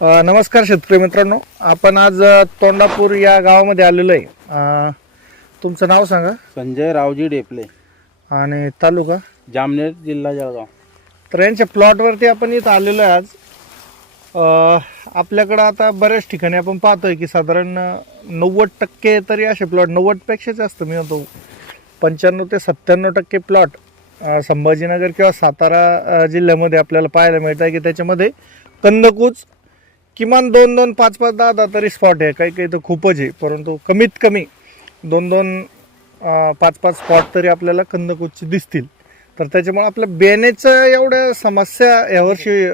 नमस्कार शेतकरी मित्रांनो, आपण आज तोंडापूर या गावामध्ये आलेलो आहे. तुमचं नाव सांगा. संजय रावजी डेपले, आणि तालुका जामनेर, जिल्हा जळगाव. तर यांच्या प्लॉटवरती आपण इथं आलेलो आहे आज. आपल्याकडं आता बऱ्याच ठिकाणी आपण पाहतोय की साधारण 90% तरी असे प्लॉट, 90पेक्षा जास्त मी म्हणतो 95 ते 97% प्लॉट संभाजीनगर किंवा सातारा जिल्ह्यामध्ये आपल्याला पाहायला मिळत आहे की त्याच्यामध्ये कंदकूच किमान 2-2, 5-5, 10-10 तरी स्पॉट आहे. काही काही तर खूपच आहे, परंतु कमीत कमी 2-2, 5-5 स्पॉट तरी आपल्याला कंदकूचचे दिसतील. तर त्याच्यामुळे आपल्या बेनेचं एवढ्या समस्या यावर्षी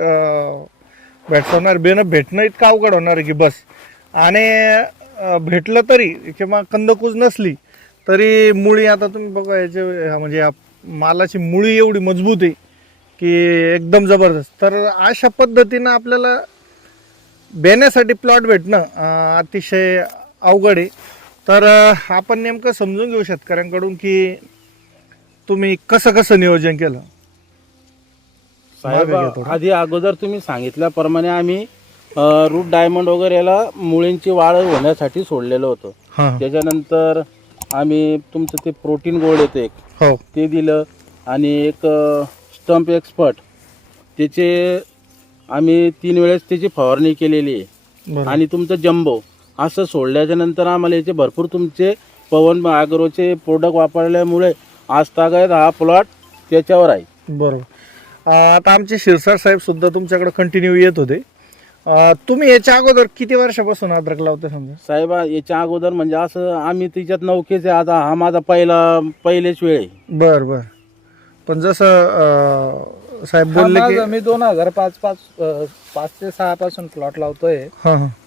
भेटवणार, बेनं भेटणं इतकं अवघड होणार आहे की बस. आणि भेटलं तरी किंवा कंदकूच नसली तरी मुळी, आता तुम्ही बघा याचे म्हणजे या मालाची मुळी एवढी मजबूत आहे की एकदम जबरदस्त. तर अशा पद्धतीनं आपल्याला बेण्यासाठी प्लॉट भेटणं अतिशय अवघड आहे. तर आपण नेमकं समजून घेऊ शेतकऱ्यांकडून की तुम्ही कसं नियोजन केलं. साहेब, आधी अगोदर तुम्ही सांगितल्याप्रमाणे आम्ही रूट डायमंड वगैरे याला मुळींची वाढ होण्यासाठी सोडलेलं होतं. त्याच्यानंतर आम्ही तुमचं ते प्रोटीन गोल्ड येतं एक, हो, ते दिलं. आणि एक स्टंप एक्सपर्ट, त्याचे आम्ही 3 वेळेस त्याची फवारणी केलेली आहे. आणि तुमचं जम्बो असं सोडल्याच्या नंतर आम्हाला याचे भरपूर तुमचे पवन ॲग्रोचे प्रोडक्ट वापरल्यामुळे आज तागायत हा प्लॉट त्याच्यावर आहे. बरोबर. आता आमचे शिरसाट साहेब सुद्धा तुमच्याकडे कंटिन्यू येत होते. तुम्ही याच्या अगोदर किती वर्षापासून अद्रक लावते समजा? साहेब, याच्या अगोदर म्हणजे असं आम्ही तिच्यात नौकेचे, आता हा माझा पहिलेच वेळ आहे. बर. पण जसं साहेब बोलले की मी 2005 ते 6 पासून प्लॉट लावतोय.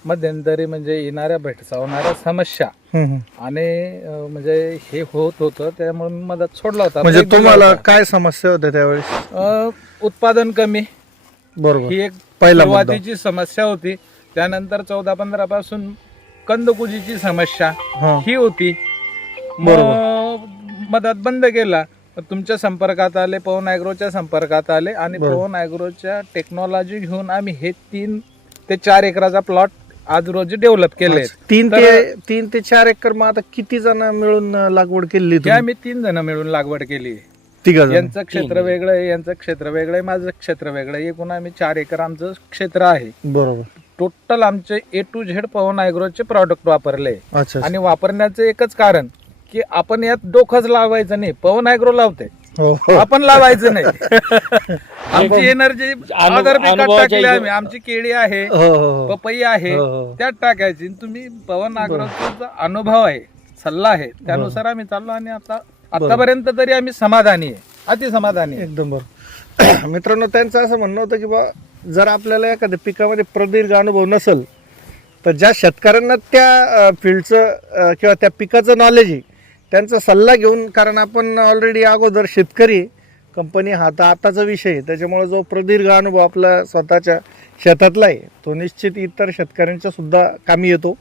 मध्यंतरी म्हणजे येणाऱ्या भेडसावणाऱ्या समस्या आणि म्हणजे हे होत होतं, त्यामुळे मी मदत सोडला होता. म्हणजे तुम्हाला काय समस्या होत्या त्यावेळेस? उत्पादन कमी, बरोबर, ही एक पहिला सुरुवातीची समस्या होती. त्यानंतर 14-15 पासून कंदकुजीची समस्या ही होती. मदत बंद केला. तुमच्या संपर्कात आले, पवन ॲग्रोच्या संपर्कात आले आणि पवन ॲग्रोच्या टेक्नॉलॉजी घेऊन आम्ही हे 3 ते 4 एकराचा प्लॉट आज रोजी डेव्हलप केले. 3 ते 4 एकर. मग आता किती जण मिळून लागवड केली? आम्ही 3 जण मिळून लागवड केली. यांचं क्षेत्र वेगळं आहे, यांचं क्षेत्र वेगळं आहे, माझं क्षेत्र वेगळं आहे. एकूण आम्ही 4 एकर आमचं क्षेत्र आहे. बरोबर. टोटल आमचे A to Z पवन ॲग्रोचे प्रॉडक्ट वापरले. अच्छा. आणि वापरण्याचं एकच कारण की आपण यात डोखंच लावायचं नाही. पवन ॲग्रो लावते, आपण लावायचं नाही. आमची एनर्जी अदर पिकात टाकली आम्ही. आमची केळी आहे, पपई आहे, त्यात टाकायची. तुम्ही पवन ॲग्रोचा अनुभव आहे, सल्ला आहे, त्यानुसार आम्ही चाललो. आणि आतापर्यंत तरी आम्ही समाधानी आहे, अतिसमाधानी आहे. एकदम बरोबर. मित्रांनो, त्यांचं असं म्हणणं होतं की बा जर आपल्याला एखाद्या पिकामध्ये प्रदीर्घ अनुभव नसेल तर ज्या शेतकऱ्यांना त्या फील्डचं किंवा त्या पिकाचं नॉलेज आहे त्यांचा सल्ला घेऊन, कारण आपण ऑलरेडी अगोदर शेतकरी, कंपनी हा तर आताचा विषय आहे, त्याच्यामुळे जो प्रदीर्घ अनुभव आपला स्वतःच्या शेतातला आहे तो निश्चित इतर शेतकऱ्यांच्या सुद्धा कामी येतो.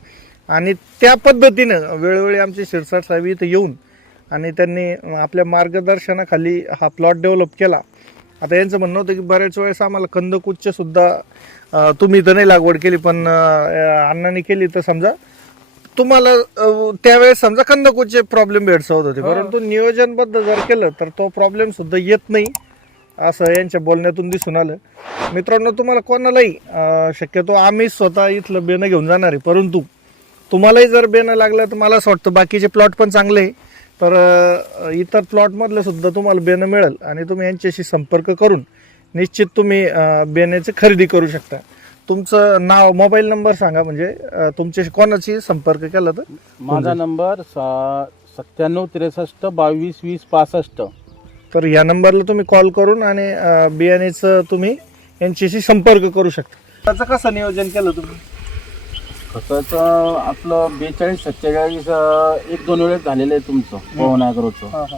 आणि त्या पद्धतीनं वेळोवेळी आमचे शिरसाट साहेब इथं येऊन आणि त्यांनी आपल्या मार्गदर्शनाखाली हा प्लॉट डेव्हलप केला. आता यांचं म्हणणं होतं की बऱ्याच वेळेस आम्हाला कंदकूचचे सुद्धा तुम्ही तर नाही लागवड केली पण अण्णांनी केली, तर समजा तुम्हाला त्यावेळेस समजा कंदकूचचे प्रॉब्लेम भेडसावत होते, परंतु नियोजनबद्ध जर केलं तर तो प्रॉब्लेम सुद्धा येत नाही, असं यांच्या बोलण्यातून दिसून आलं. मित्रांनो, तुम्हाला कोणालाही शक्यतो आम्ही स्वतः इथलं बेणं घेऊन जाणार आहे, परंतु तुम्हालाही जर बेणं लागलं तर मला असं वाटतं बाकीचे प्लॉट पण चांगले आहे, तर इतर प्लॉटमधलं सुद्धा तुम्हाला बेणं मिळेल. आणि तुम्ही यांच्याशी संपर्क करून निश्चित तुम्ही बेण्याची खरेदी करू शकता. तुमचं नाव, मोबाईल नंबर सांगा, म्हणजे तुमच्याशी कोणाशी संपर्क केला तर? माझा नंबर 97 63 22 20 65. तर या नंबरला तुम्ही कॉल करून आणि बियाण्याचं तुम्ही यांच्याशी संपर्क करू शकता. त्याचं कसं नियोजन केलं तुम्ही? खताचं आपलं 42-47 1-2 वेळेस झालेलं आहे तुमचं पवन ॲग्रोचं.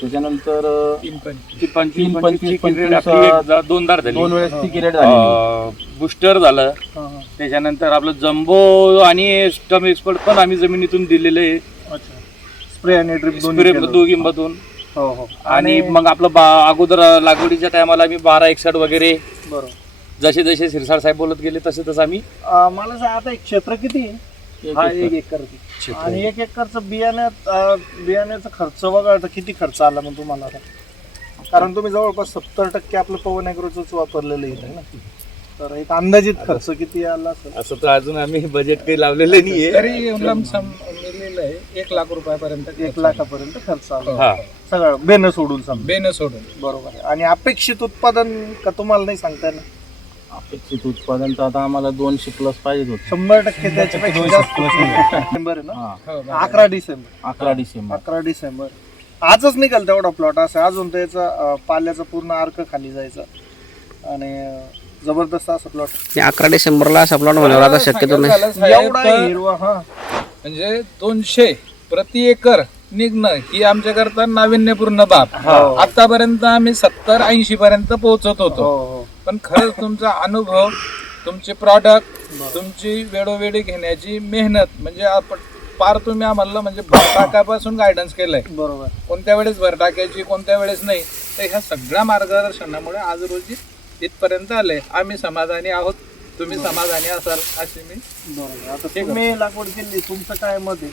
त्याच्यानंतर 2 वेळेस ती किरेट झाली, बुस्टर झालं. त्याच्यानंतर आपलं जम्बो आणि स्टम एक्सपर्ट पण आम्ही जमिनीतून दिलेले आहे, स्प्रे आणि ड्रिप दोघींमधून. आणि मग आपलं अगोदर लागवडीच्या टायमाला आम्ही 12-61 वगैरे जसे जसे शिरसाळ साहेब बोलत गेले तसे तसं आम्ही मला सांग आता एक क्षेत्र किती आहे? हा 1 एकर क्षेत्र आणि 1 एकरचं बियाण्याचा खर्च बघा तर किती खर्च आला मग तुम्हाला आता? कारण तुम्ही जवळपास 70% आपलं पवन ॲग्रोच वापरलेलं आहे ना, तर एक अंदाजित खर्च किती आला असेल? असं तर अजून आम्ही बजेट काही लावलेलं नाहीये. तरी लमसम मिळलेलं आहे 1 लाख रुपयापर्यंत 1 लाखापर्यंत खर्च आला हा सगळं बेन सोडून समजा. बेन सोडून. बरोबर आहे. आणि अपेक्षित उत्पादन का तुम्हाला नाही सांगता येणार? अपेक्षित उत्पादन तर आता आम्हाला 200+ पाहिजे होतं. 100% त्याच्यापेक्षा जास्त डिसेंबर आहे ना, हो, 11 डिसेंबर 11 डिसेंबर 11 डिसेंबर आजच निघाल तेवढा प्लॉट असं अजून त्याचा पाल्याचा पूर्ण अर्क खाली जायचा आणि जबरदस्त असा प्लॉट 11 डिसेंबरला असा प्लॉट म्हणल्यावर आता शक्यतो नाही. झालं साहेब, एवढा तर हिरवा. हा म्हणजे 200 प्रति एकर निघणं ही आमच्याकरता नाविन्यपूर्ण बाब. हो. आतापर्यंत आम्ही 70-80 पर्यंत पोहोचत होतो. हो पण खरंच तुमचा अनुभव, तुमचे प्रॉडक्ट, तुमची वेळोवेळी घेण्याची मेहनत, म्हणजे आपण पार तुम्ही आम्हाला म्हणजे भरटाकापासून गायडन्स केलंय. बरोबर. कोणत्या वेळेस भर टाकायची, कोणत्या वेळेस नाही, तर ह्या सगळ्या मार्गदर्शनामुळे आज रोजी इथपर्यंत आले. आम्ही समाधानी आहोत, तुम्ही समाधानी असाल अशी मी. बरोबर. आता तुम्ही लागवड केली, तुमचं काय मत आहे?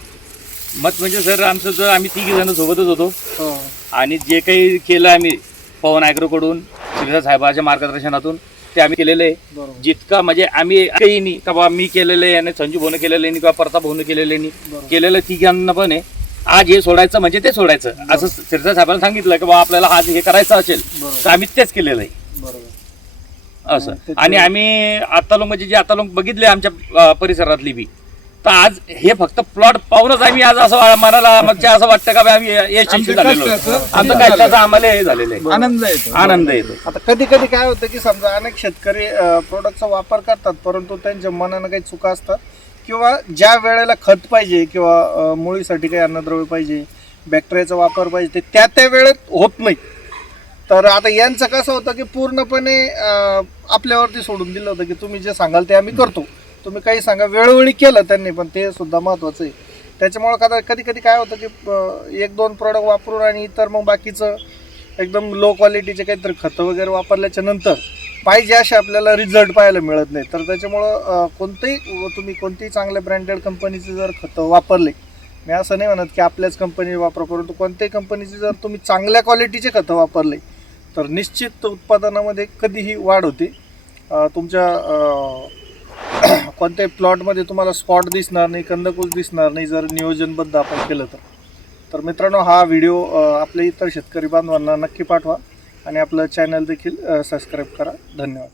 मत म्हणजे सर आमचं तर आम्ही 3 जण सोबतच होतो हो आणि जे काही केलं आम्ही पवन ॲग्रोकडून शिरसाळ साहेबाच्या मार्गदर्शनातून ते आम्ही केलेलं आहे. बरोबर. जितका म्हणजे आम्ही काही नाही का बा मी केलेलं आहे आणि संजू भाऊनं केलेलं नाही किंवा प्रताप भाऊनं केलेलं नाही, केलेलं तिघांना पण आहे. आज हे सोडायचं म्हणजे ते सोडायचं असं शिरसाळ साहेबांना सांगितलं की बा आपल्याला आज हे करायचं असेल तर आम्ही तेच केलेलं आहे बरोबर. असं. आणि आम्ही आता लोक म्हणजे जे आता लोक बघितले आमच्या परिसरातली बी, तर आज हे फक्त प्लॉट पाहूनच आम्ही आज असं मनाला मागच्या असं वाटतं का बा आम्ही यशस्वी झालेलो आहोत. आमचं कष्टाचं आम्हाला हे झालेलं आहे, आनंद येतो. आता कधी कधी काय होतं की समजा अनेक शेतकरी प्रोडक्टचा वापर करतात परंतु त्यांच्या मनानं काही चुका असतात किंवा ज्या वेळेला खत पाहिजे किंवा मुळीसाठी काही अन्नद्रव्य पाहिजे, बॅक्टेरियाचा वापर पाहिजे, ते त्या वेळेत होत नाही. तर आता यांचं कसं होतं की पूर्णपणे आपल्यावरती सोडून दिलं होतं की तुम्ही जे सांगाल ते आम्ही करतो, तुम्ही काही सांगा. वेळोवेळी केलं त्यांनी, पण ते सुद्धा महत्त्वाचं आहे. त्याच्यामुळं कधी कधी काय होतं की 1-2 प्रोडक्ट वापरून आणि इतर मग बाकीचं एकदम लो क्वालिटीचे काहीतरी खतं वगैरे वापरल्याच्या नंतर पाहिजे असे आपल्याला रिझल्ट पाहायला मिळत नाही. तर त्याच्यामुळं तुम्ही कोणतीही चांगल्या ब्रँडेड कंपनीचे जर खतं वापरले, मी असं नाही म्हणत की आपल्याच कंपनी वापरा, परंतु कोणत्याही कंपनीचे जर तुम्ही चांगल्या क्वालिटीचे खतं वापरले तर निश्चित उत्पादनामध्ये कधीही वाढ होते. तुमच्या कोणत्याही प्लॉटमध्ये तुम्हाला स्पॉट दिसणार नाही, कंदकुज दिसणार नाही जर नियोजनबद्ध आपण केलं तर. तर मित्रांनो, हा व्हिडिओ आपल्या इतर शेतकरी बांधवांना नक्की पाठवा आणि आपलं चॅनल देखील सबस्क्राईब करा. धन्यवाद.